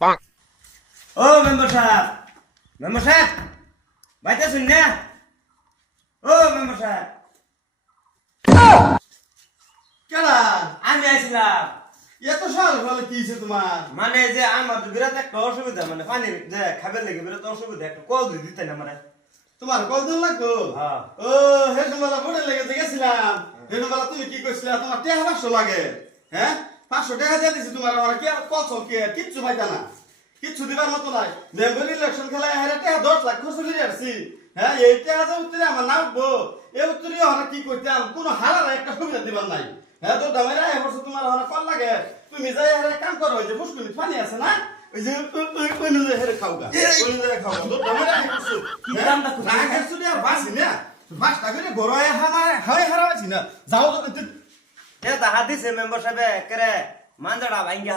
ও member সাহেব, member সাহেব বাইতে শুন না। ও মেম্বার সাহেব, কেডা আমি আইছিলাম। এত সকাল সকালে কি হয়েছে তোমার? মানে যে আমার তো বিরাট একটা অসুবিধা, মানে পানি যে খাবার লেগে বিরাট অসুবিধা, একটা কল দিয়ে দিতে না মানে। তোমার কতদিন লাগতো? হ্যাঁ। ও হেসুমালা বোর্ডে লেগে গেছিলাম। হেসুমালা তুমি কি কইছিলা তোমার টাকা 500 লাগে? হ্যাঁ 500 টাকা দিয়ে দিছি তোমার, আমার কি আর কলসল কি কিচ্ছু পাইতা না, কিচ্ছু দিবার মতো নাই। মেম্বার ইলেকশন খেলায় হারে টাকা 10 লাখ খরচ করে আসছি। হ্যাঁ এই টাকা যে উত্তরে আমার নামবো, এই উত্তরে আমরা কি করতাম, কোনো হারার একটা সুবিধা দিবার নাই। হ্যাঁ তো দামেরা এবছর তোমার হারা কল লাগে, তুমি যাই হারে কাম করো, ওই যে ফুসকুলি পানি আছে না, ওই যে ওই নিজে হেরে খাওগা, ওই নিজে খাওগা তো দামেরা করছো কি কামটা করছো? না গেছো আর বাসি না বাসটা করে গড়ায় হাই হারাইছি না, যাও তো এ তাহা দিছে মেম্বার সাহেব, করে মাঞ্জাটা ভাঙ্গা